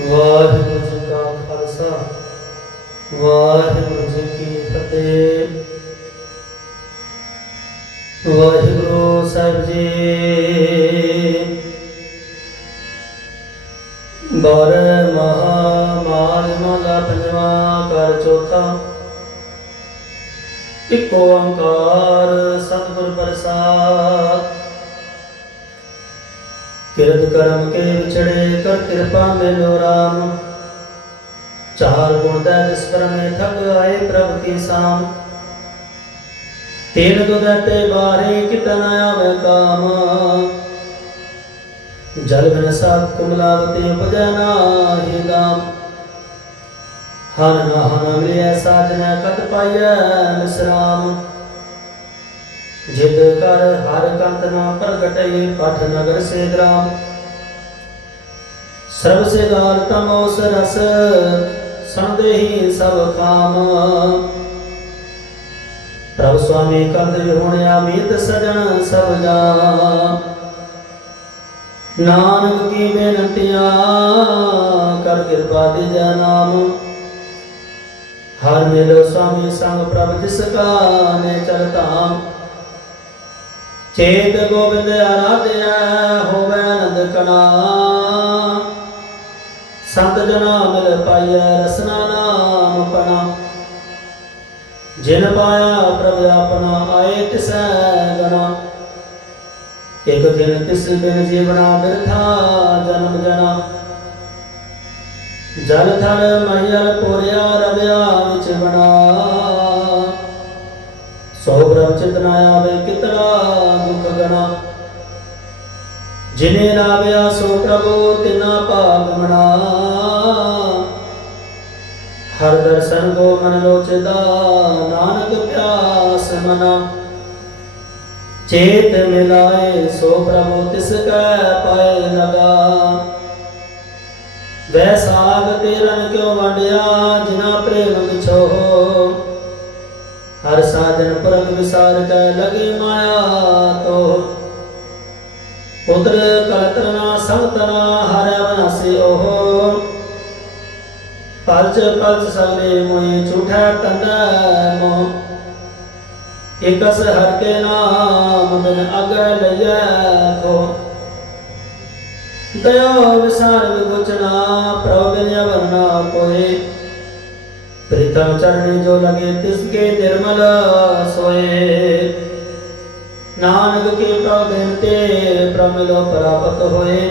ਵਾਹਿਗੁਰੂ ਜੀ ਕਾ ਖਾਲਸਾ, ਵਾਹਿਗੁਰੂ ਜੀ ਕੀ ਫਤਿਹ। ਵਾਹਿਗੁਰੂ ਸਾਹਿਬ ਜੀ, ਬਰ ਮਹਾ ਮਾਲ ਮਹਲਾ ਪੰਜਵਾ ਕਰ ਚੌਥਾ। ਇੱਕ ਓੰਕਾਰ ਸਤਿਗੁਰ ਪ੍ਰਸਾਦ ਕਿਰਤ ਕਰਮ ਕੇ ਵਿਛੜੇ ਕਰ ਕਿਰਪਾ ਮਿਲੋ ਰਾਮ। ਚਾਰ ਗੁਣ ਦਾ ਜਿਸ ਪਰਮੇ ਥਕ ਆਏ ਪ੍ਰਭ ਕੀ ਸਾਮ। ਤੇਨ ਦੁਦਤੇ ਬਾਰੇ ਕਿਤਨ ਆਵੇ ਕਾਮ। ਜਲ ਬਿਨ ਸਾਥ ਕੁਮਲਾਵਤੀ ਉਪਜੈ ਨਾਹੀ ਦਾਮ ਹਨ ਨਾ ਹਨ ਮਿਲਿਆ ਸਾਜਨਾ ਕਤ ਪਾਈਐ ਮਿਸਰਾਮ। ਕਰ, ਹਰ ਕੰਤ ਨਾ ਪ੍ਰਗਟਈ ਪਠ ਨਗਰ ਸੇ ਗ੍ਰਾਮ। ਸਰਬ ਸੇ ਗਾਲ ਤਮੋਸ ਰਸ, ਸੰਦੇਹੀ ਸਭ ਖਾਮ। ਪ੍ਰਭ ਸੁਆਮੀ ਕੰਦ ਵਿਹੋਣਿਆ ਮੀਤ ਸਜਣ ਸਭ ਜਾ ਨਾਨਕ ਕੀ ਬੇਨੰਤੀਆਂ, ਕਰ ਕਿਰਪਾ ਦੇ ਜਾ ਨਾਮ। ਹਰ ਮਿਲੋ ਸੁਆਮੀ ਸੰਗ ਪ੍ਰਭ ਜਿਸ ਕਾ ਨੇ ਚਲ ਧਾਮ ਚੇਤ ਗੋਬਿੰਦ ਆਰਾਧਿਆ ਹੋਵੇ ਆਨੰਦ ਕਣਾ। ਸੰਤ ਜਨਾ ਮਿਲ ਪਾਈਐ ਰਸਨਾ ਨਾਮ ਪਨਾ ਜਿਨ ਪਾਇਆ ਪ੍ਰਭ ਆਪਣਾ, ਆਏ ਤਿਸੈ ਗਣਾ। ਇਕ ਦਿਨ ਤਿਸ ਬਿਨ ਜੀਵਨਾ ਬਿਰਥਾ ਜਨਮ ਜਨਾ। ਜਲ ਥਲ ਮਹੀਲ ਪੋਰਿਆ ਰਵਿਆ ਵਿੱਚ ਬਣਾ। ਜਿਨੇ ਲਾਵਿਆ ਸੋ ਪ੍ਰਭੂ ਤਿਨਾ ਭਾਗ ਮਨਾ। ਹਰ ਦਰਸ਼ਨ ਕੋ ਮਨ ਲੋਚਦਾ, ਨਾਨਕ ਪਿਆਸ ਮਨਾ। ਚੇਤ ਮਿਲਾਏ ਸੋ ਪ੍ਰਭੂ, ਤਿਸ ਕੈ ਪਾਏ ਲਗਾ। ਵੈਸਾਗ ਤੇਰਨ ਕਿਉ ਵੰਡਿਆ, ਜਿਨਾ ਪ੍ਰੇਮ ਵਿਛੋ ਹਰ ਸਾਜਨ ਪੁਰਖ ਵਿਸਾਰ ਕੈ, ਲਗੀ ਮਾਇਆ ਤੋ। ਪੁੱਤਰ ਕਲਤਨਾ ਸੰਤਨਾ ਹਰਿ ਬਨਾਸੀ ਉਹ ਪਲਚ ਪਲਚ ਸਗਲੇ ਮੋਏ ਝੂਠਾ ਤੰਦਾ ਮੋ। ਇਕਸ ਹਰ ਕੇ ਨਾਮ ਬਿਨ ਅਗੈ ਲਈਐ ਕੋ ਦਇਆ ਵਿਸਾਰ ਵਿਗੁਚਨਾ ਪ੍ਰਭ ਬਿਨ ਵਰਨਾ ਕੋਏ ਪ੍ਰੀਤਮ ਚਰਣੀ ਜੋ ਲਗੇ ਤਿਸ ਕੇ ਨਿਰਮਲ ਸੋਏ। ਨਾਨਕ ਕੀ ਪ੍ਰਭ ਬਿਨ ਤੇ ਪ੍ਰਭ ਪ੍ਰਾਪਤ ਹੋਏ।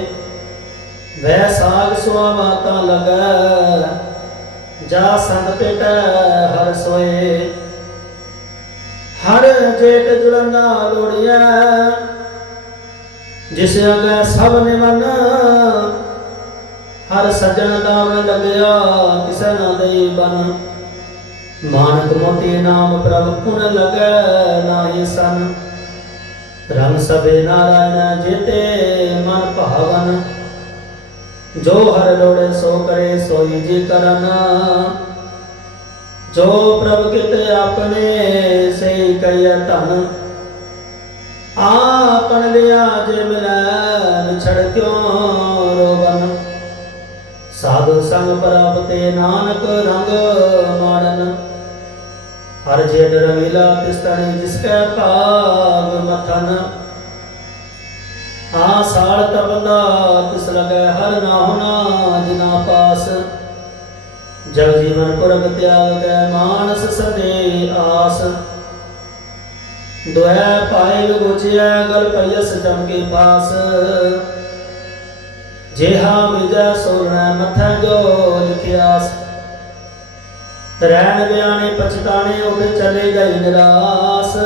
ਵੈ ਸਾਗ ਸੁਆਵਾਤਾ ਲਗੈ, ਜਾ ਸੰਤ ਪੇਟ ਹਰ ਸੋਏ। ਹਰ ਜੇਟ ਜੁਲੰਦਾ ਲੋੜਿਆ ਜਿਸ ਅਗੈ ਸਭ ਨਿਵਨ ਹਰ ਸੱਜਣ ਨਾਮ ਲਗਿਆ, ਕਿਸੈ ਨਾ ਦੇਈ ਬਨ। ਮਾਨਕ ਮੋਤੀ ਨਾਮ ਪ੍ਰਭ ਪੁਨ ਲਗੈ, ਨਾਹੀ ਸਨ। ਰੰਗ ਸਭੇ ਨਾਰਾਇਣ ਜੀਤੇ ਮਨ ਭਾਵਨ। ਜੋ ਹਰ ਲੋੜੇ ਸੋ ਕਰੇ, ਸੋਈ ਜੀ ਕਰਨ। ਜੋ ਪ੍ਰਭ ਕਿਤੇ ਆਪਣੇ ਸੇ ਕਈ ਧਨ। ਆਪਣ ਲਿਆ ਜੇ ਮਿਲੈ ਵਿਛੜ ਕਿਉ ਰੋਵਨ? ਸਾਧੂ ਸੰਗ ਪ੍ਰਾਪਤੇ ਨਾਨਕ ਰੰਗ ਮਾਰਨ ਹਰ ਜੇਡ ਰਮੀਲਾ ਤਿਸ ਤਣੀ ਜਿਸ ਕੈ ਭਾਗ ਮਥਨ। ਆ ਸਾਲ ਤਬੰਦਾ ਤਿਸ ਲਗੈ ਹਰ ਨਾ ਜਿਨਾ ਪਾਸ। ਜਗ ਜੀਵਨ ਪੁਰਖ ਤਿਆਗ ਕੈ ਮਾਨਸ ਸਦੇ ਆਸ। ਦੁਐ ਪਾਇ ਗੋਚਿਆ ਗਲ ਪਈਸ ਚਮਕੇ ਪਾਸ। ਜੇਹਾ ਮਿਜੈ ਸੋਰਣਾ ਮਥੈ ਜੋ ਲਿਖਿਆਸ। ਰਹਿਣ ਬਿਆਨੇ ਪਛਤਾਣੇ ਉਡ ਚਲੇ ਗਏ ਨਿਰਾਸ।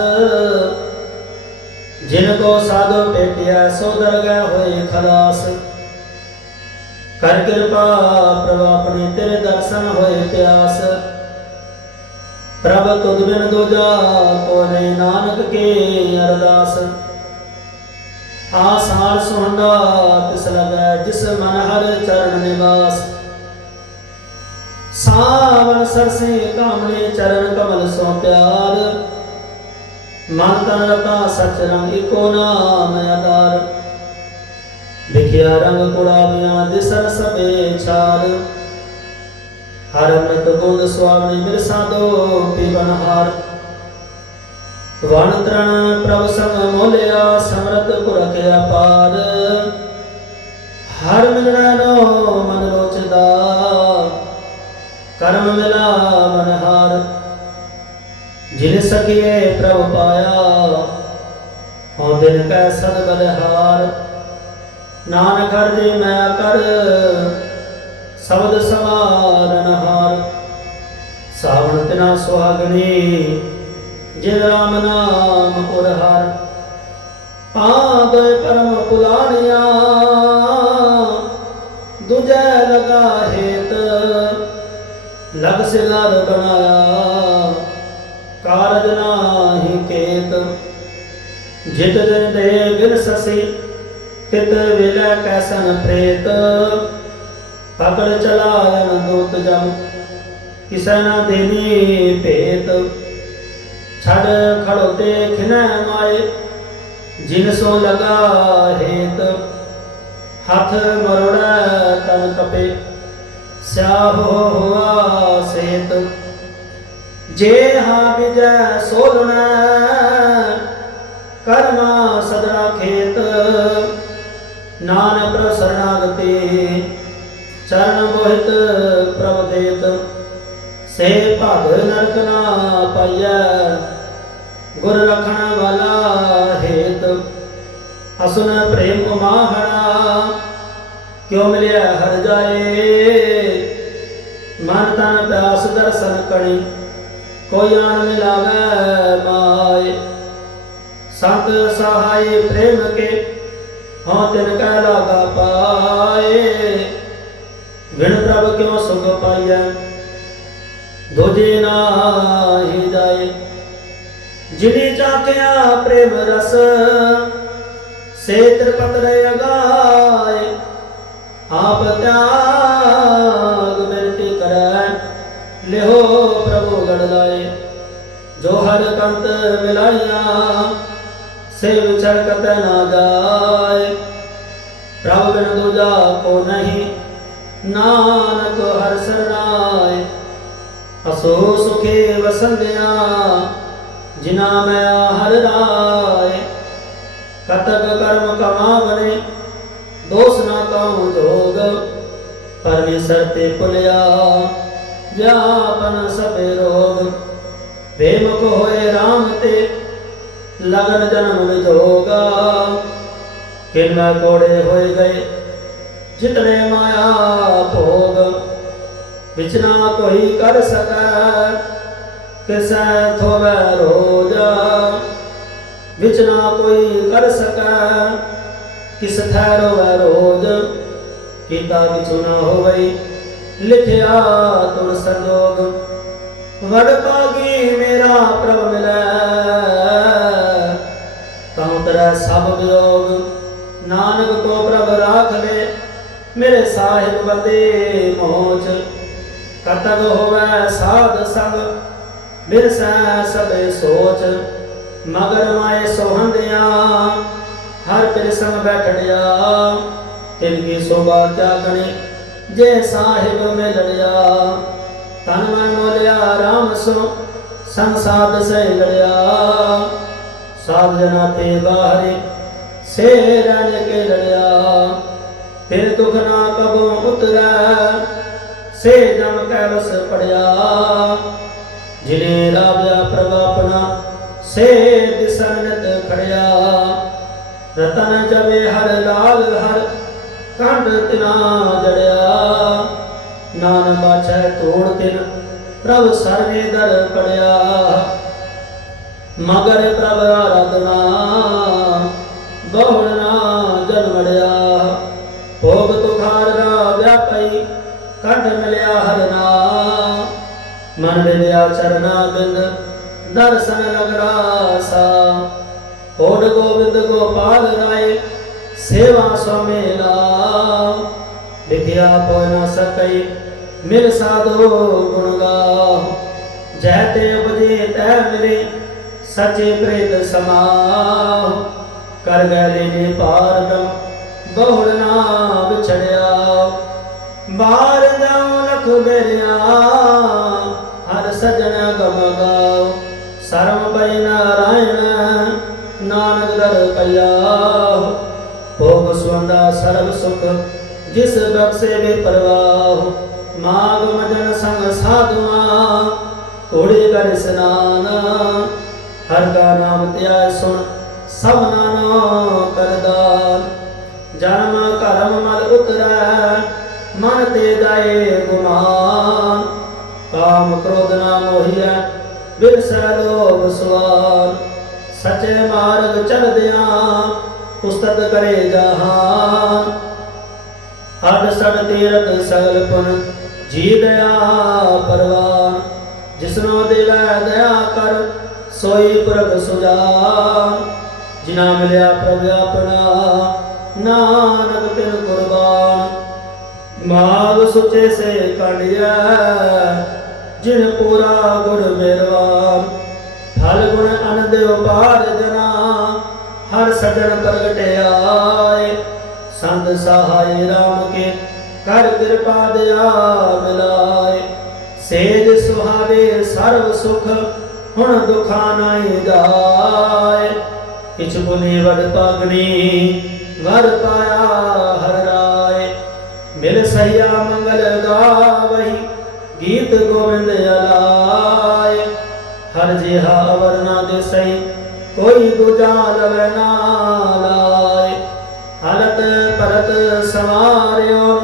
ਜਿਨ ਕੋ ਸਾਧੋ ਭੇਟਿਆ ਸੋ ਦਰਗਹਿ ਹੋਏ ਖਲਾਸ। ਕਰ ਕਿਰਪਾ ਪ੍ਰਭ, ਆਪਣੇ ਤੇਰੇ ਦਰਸ਼ਨ ਹੋਏ ਪਿਆਸ। ਪ੍ਰਭ, ਤੁਧ ਬਿਨ ਦੂਜਾ ਕੋ ਨਹੀਂ, ਨਾਨਕ ਕੇ ਅਰਦਾਸ। ਆਸਾਰ ਸੁਹੰਦਾ ਤਿਸ ਲਗੈ, ਜਿਸ ਮਨ ਹਰ ਚਰਨ ਨਿਵਾਸ। ਸਾਵਨ ਸਰਸੇ ਕਾਮਲੇ ਚਰਨ ਕਮਲ ਸੋ ਪਿਆਰ। ਮਨ ਤਨ ਰਤਾ ਸਚ ਰੰਗ ਏਕੋ ਨਾਮ ਆਧਾਰ। ਵਿਖਿਆ ਰੰਗ ਕੁੜਾਵਿਆਂ ਦਿਸਰ ਸਭੇ ਛਾਲ। ਹਰ ਅੰਮ੍ਰਿਤ ਗੁਣ ਸੁਆਮੀ ਮਿਲ ਸਾਧੋ ਪੀਵਨ ਹਾਰ। ਵਣ ਤ੍ਰਣ ਪ੍ਰਭ ਸੰਗ ਮੋਲਿਆ ਸਮਰਤ ਪੁਰਖ ਅਪਾਰ। ਹਰ ਮਿਲਣਾ ਨੋ ਮਨ ਰੋਚਦਾ। ਕਰਮ ਮਿਲਾ ਮਨਹਾਰ ਜਿਨ ਸਕਿਏ ਪ੍ਰਭ ਪਾਇਆ ਹਉ ਦਿਨ ਕੈ ਸਦ ਬਲਿਹਾਰ। ਨਾਨਕ ਹਰ ਜੀ ਮੈਂ ਕਰ, ਸ਼ਬਦ ਸਮਾਰਨ ਹਾਰ। ਸਾਵਣ ਤਿਨਾ ਸੁਹਾਗਣੀ ਜੇ ਰਾਮ ਨਾਮ ਪੁਰ ਹਰ। ਪਾਦੈ ਪਰਮ ਪੁਲਾਣਿਆ ਦੁਜੈ ਲਗਾ ਲਗ ਸਿਗਰ ਬਣਾਇਆ ਕਾਰਜ ਨਾਹੀ ਕੇਤ। ਜਿਤ ਦਿਨ ਦੇ ਬਿਨ ਸਸੀ, ਕਿਤ ਕੈਸਨ ਪ੍ਰੇਤ। ਪਕੜ ਚਲਾਇਨ ਦੂਤ ਜਮ, ਕਿਸੈ ਨਾ ਦੇਨੀ ਭੇਤ। ਛੜ ਖੜੋਤੇ ਖਿਨੈ ਮਾਏ, ਜਿਨ ਸੋ ਲਗਾ ਹੇਤ। ਹੱਥ ਮਰੋੜਾ ਤਨ ਕਪੇ ਸਿਆਹੋ ਹੋਆ ਸੇਤ ਜੇ ਹਾਂ ਵਿਜੈ ਸੋਲਣਾ, ਕਰਮਾ ਸਦਰਾ ਖੇਤ। ਨਾਨਕ ਪ੍ਰਭ ਚਰਨ ਮੋਹਿਤ ਪ੍ਰਭ ਦੇਤ। ਸੇ ਭਗ ਨਰਕ ਨਾ ਪਾਈਐ, ਗੁਰ ਰਖਣ ਵਾਲਾ ਹੇਤ। ਅਸੁਨ ਪ੍ਰੇਮ ਉਮਾਹਣਾ ਕਿਉ ਮਿਲਿਆ ਹਰ ਜਾਏ। ਦਰਸ਼ਨ ਕਣੀ ਕੋਈ ਆਣ ਮਿਲਾਵੇ ਮਾਏ। ਸੰਤ ਸਹਾਈ ਪ੍ਰੇਮ ਕੇ ਹਉ ਤਿਨ ਕੈ ਲਾਗਾ ਪਾਏ। ਵਿਣ ਪ੍ਰਭ ਕਿਉ ਸੁਖ ਪਾਈਐ, ਦੋਜੇ ਨਾਹੀ ਜਾਏ। ਜਿਨੀ ਚਾਖਿਆ ਪ੍ਰੇਮ ਰਸ, ਸੇ ਤ੍ਰਿਪਤ ਰਹਿ ਪ੍ਰਭੂ ਜੋ ਹਰ ਕੰਤ ਮਿਲਾਈਆਂ ਸੇ ਵਿਚਰ ਕਤ ਨਾ ਜਾਏ। ਪ੍ਰਭ ਬਿਨ ਦੂਜਾ ਕੋ ਨਹੀਂ, ਨਾਨਕ ਹਰ ਸਰਨਾਏ ਅਸੋ ਸੁਖੇ ਵਸੰਦਿਆ ਜਿਨਾ ਮੈਂ ਹਰ ਰਾਏ। ਕਤਕ ਕਰਮ ਕਮਾ ਬਣੇ ਦੋਸ ਨਾ ਕਉ ਜੋਗ। ਪਰਮੇਸ਼ਰ ਤੇ ਭੁਲਿਆ, ਵਿਆਪਨ ਸਭੇ ਰੋਗ। ਬੇਮੁਖ ਹੋਏ RAM ਤੇ, ਲਗਨ ਜਨਮ ਵਿਜੋਗਾ ਕਿੰਨਾ ਕੋੜੇ ਹੋਏ ਗਏ, ਜਿਤਨੇ ਮਾਇਆ ਭੋਗ। ਵਿਚ ਕੋਈ ਕਰ ਸਕੈ, ਕਿਸੈ ਥੋਵੈ ਰੋਜ। ਵਿਚ ਕੋਈ ਕਰ ਸਕੈ, ਕਿਸ ਥੈ ਰੋਵੈ ਰੋਜ। ਕੀਤਾ ਵਿਚੁ ਨਾ ਹੋਵਈ, ਲਿਖਿਆ ਤੁਰ ਸੰਜੋਗ। ਵਡ ਪਾਗੀ ਮੇਰਾ ਪ੍ਰਭ ਮਿਲੈ। ਤਉ ਤਰੈ ਸਭ ਵਿਯੋਗ ਨਾਨਕ ਕੋ ਪ੍ਰਭ ਰਾਖ ਲੈ ਮੇਰੇ ਸਾਹਿਬ ਬੰਦੇ ਮੋਚ ਕਤਕ ਹੋਵੈ ਸਾਧ ਸੰਗ। ਬਿਰਸੈ ਸਭੇ ਸੋਚ, ਮਗਰ ਮਾਏ ਸੋਹੰਦਿਆਂ। ਹਰ ਪਿਰ ਸੰਗ ਬੈਠੜਿਆ ਤਿਨ ਕੀ ਸੋਭਾ ਤਿਆਗਣੀ, ਜੇ ਸਾਹਿਬ ਮਿਲੜਿਆ। ਤਨ ਮਨ ਮੋਲਿਆ ਰਾਮ ਸੋ ਸੰਸਾਦ ਸੇ ਲੜਿਆ ਸਾਧ ਜਨਾ ਤੇ ਬਾਹਰੇ ਸੇ ਰਣ ਕੇ ਲੜਿਆ। ਫਿਰ ਦੁਖ ਨਾ ਕਬੋ ਉਤਰੈ ਸੇ ਜਮ ਕੈ ਵਸ ਪੜਿਆ। ਜਿਨੇ ਰਾਵਿਆ ਪ੍ਰਭ ਆਪਣਾ ਸੇ ਦਿਸਨ ਨਿਤ ਖੜਿਆ। ਰਤਨ ਜਵੇ ਹਰ ਲਾਲ, ਹਰ ਕੰਡ ਤਿਨਾ ਜੜਿਆ। ਨਾਨ ਬਾਛੈ ਤੋੜ ਤਿਨ ਪ੍ਰਭ ਸਰਵੇ ਦਰ ਪੜਿਆ, ਮਗਰ ਪ੍ਰਭ ਆਰਾਧਨਾ ਬਹੁੜ ਜਨਮੜਿਆ ਭੋਗ ਤੁਖਾਰ ਦਾ ਵਿਆਪਈ ਕੰਢ ਮਿਲਿਆ ਹਰਨਾ ਮਨ ਵਿਦਿਆ ਚਰਨਾ ਬਿੰਦ, ਦਰਸ਼ਨ ਲਗਰਾਸਾ ਹੋੜ ਗੋਬਿੰਦ ਗੋਪਾਲ ਰਾਏ, ਸੇਵਾ ਸੁਮੇਲਾ ਵਿਖਿਆ ਪੋਇ ਨਾ ਸਕਈ ਮਿਲ ਸਾਧੋ ਗੁਣ ਗਾ। ਜੈ ਤੇ ਉਪਜੇ ਤੈ ਮਿਲੇ, ਸਚੇ ਪ੍ਰੇਤ ਸਮਾਹ ਕਰ ਗਏ ਨੇ ਪਾਰ ਬਹੁੜ ਨਾ ਵਿਛੜਿਆ ਬਾਹਰ ਜਾਉ ਲਖ ਬੇਰਿਆ, ਹਰ ਸਜਣ ਗਮ ਸਰਮ ਪਈ ਨਾਰਾਇਣ, ਨਾਨਕ ਦਰ ਪਈਆ ਭੋਗ ਸੁਵੰਦਾ ਸਰਬ ਸੁਖ, ਜਿਸ ਬਖਸ਼ੇ ਵੇ ਪਰਵਾਹ ਮਾਗ ਮਜਨ ਸੰਗ ਸਾਧੂਆਂ ਕੋੜੇ ਕਰ ਇਸਨਾਨ ਹਰ ਕਾ ਨਾਮ ਧਿਆਇ ਸੁਣ ਸਭਨਾ ਨੋ ਕਰਦਾਰ। ਜਨਮ ਕਰਮ ਮਲ ਉਤਰੈ, ਮਨ ਤੇ ਜਾਏ ਗੁਮਾਨ ਕਾਮ ਕ੍ਰੋਧ ਨਾ ਮੋਹੀਐ, ਬਿਰਸੈ ਲੋਭ ਸਵਾਰ। ਸਚੇ ਮਾਰਗ ਚਲਦਿਆਂ ਉਸਤਤ ਕਰੇ ਜਹਾਨ ਹੱਡ ਸੜ ਤੀਰਤ ਸਗਲ ਪੁਨ ਜੀ ਦਇਆ ਪਰਵਾਨ ਜਿਸਨੋ ਦਿਵੈ ਦਇਆ ਕਰ, ਸੋਈ ਪੁਰਖ ਸੁਜਾਨ। ਜਿਨਾ ਮਿਲਿਆ ਪ੍ਰਭ ਆਪਣਾ, ਨਾਨਕ ਤਿਨ ਕੁਰਬਾਨ। ਮਾਗ ਸੁਚੇ ਸੇ ਕੰਡਿਆ ਜਿਨ ਪੂਰਾ ਗੁਰ ਮਿਹਰਬਾਨ ਫਲ ਗੁਣ ਅਨੰਦ ਉਪਾਰ ਜਨਾ, ਹਰ ਸਜਣ ਪ੍ਰਗਟ ਆਏ ਸੰਤ ਸਹਾਇ ਰਾਮ ਕੇ ਕਰ ਕਿਰਪਾ ਦਿਆ ਮਿਲਾਏ। ਸੇਜ ਸੁਹਾਵੇ ਸਰਬ ਸੁਖ, ਹੁਣ ਦੁਖਾ ਨਾਹੀ ਜਾਏ ਕਿਛ ਗੁਨੀ ਵਡ ਪਾਗਣੀ ਵਰ ਪਾਇਆ ਹਰ ਰਾਏ। ਮਿਲ ਸਈਆ ਮੰਗਲ ਗਾਵਹੀ, ਗੀਤ ਗੋਬਿੰਦ ਅਲਾਏ। ਹਰ ਜਿਹਾ ਅਵਰ ਨਾ ਦਿਸਈ ਕੋਈ ਦੂਜਾ ਲਵੈ ਨਾ ਲਾਏ। ਹਲਤ ਪਰਤ ਸਵਾਰਿਓ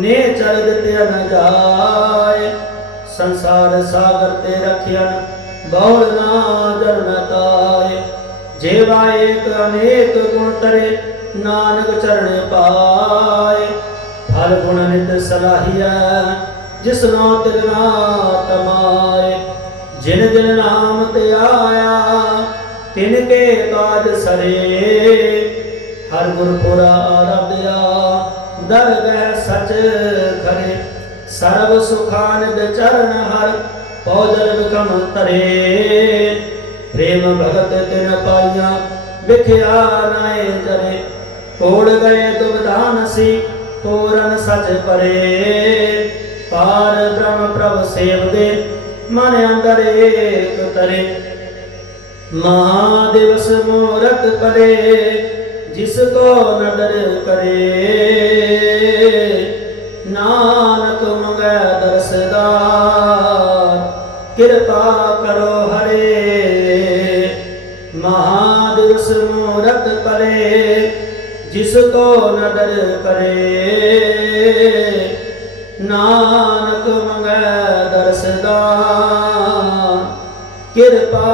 ਨੇ ਚਲ ਦਿੱਤੇ ਨ ਜਾਏ। ਸੰਸਾਰ ਸਾਗਰ ਤੇ ਰਖਿਆਨ ਬੌਲ ਨਾ ਜਨਮ ਤਾਏ। ਜੇਵਾ ਏਕ ਅਨੇਕ ਗੁਣ ਤਰੇ, ਨਾਨਕ ਚਰਨ ਪਾਏ। ਫਲ ਗੁਣ ਨਿਤ ਸਲਾਹੀਐ ਜਿਸਨੋ ਤਿਲ ਨਾ ਤਮਾਏ। ਜਿਨ ਜਿਨ ਨਾਮ ਤੇ ਆਇਆ, ਤਿਨ ਕੇ ਕਾਜ ਸਰੇ। ਹਰ ਗੁਰ ਪੁਰਾ ਆਰਬਿਆ ਦਰਗਹਿ ਸਚ ਖਰੇ। ਸਰਬ ਸੁਖਾਨੰਦ ਚਰਨ ਹਰ ਪੌਜਲ ਬਿਕਮ ਤਰੇ ਪ੍ਰੇਮ ਭਗਤ ਤਿਨ ਪਾਈਆਂ ਵਿਖਿਆ ਨਾਏ ਜਰੇ। ਕੋੜ ਗਏ ਦੁਬਧਾਨ ਸੀ ਪੂਰਨ ਸਚ ਪਰੇ। ਪਾਰ ਬ੍ਰਹਮ ਪ੍ਰਭ ਸੇਵਦੇ ਮਨ ਅੰਦਰ ਏਕ ਤਰੇ। ਮਹਾਦਿਵਸ ਮੂਰਤ ਪਰੇ। ਜਿਸ ਕੋ ਨਦਰ ਕਰੇ। ਨਾਨਕ ਮੰਗੈ ਦਰਸਦਾਰ ਕਿਰਪਾ ਕਰੋ ਹਰੇ। ਮਹਾਦਿਵਸ ਮੂਰਤ ਪਰੇ, ਜਿਸ ਕੋ ਨਦਰ ਕਰੇ। ਨਾਨਕ ਮੰਗੈ ਦਰਸਦਾਰ ਕਿਰਪਾ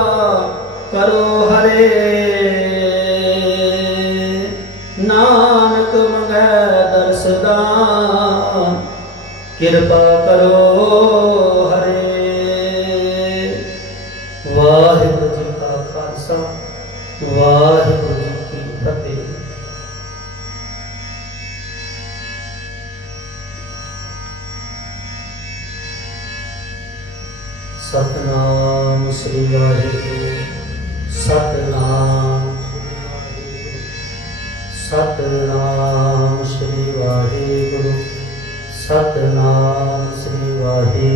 ਕਰੋ ਹਰੇ। ਕਿਰਪਾ ਕਰੋ ਹਰੇ। ਵਾਹਿਗੁਰੂ ਜੀ ਕਾ ਖਾਲਸਾ, ਵਾਹਿਗੁਰੂ ਜੀ ਕੀ ਫਤਿਹ। ਸਤਨਾਮ ਸ੍ਰੀ ਵਾਹਿਗੁਰੂ, ਸਤਨਾਮ ਸ੍ਰੀ ਵਾਹਿਗੁਰੂ ਸਤਨਾਮ ਸ੍ਰੀ ਵਾਹਿਗੁਰੂ।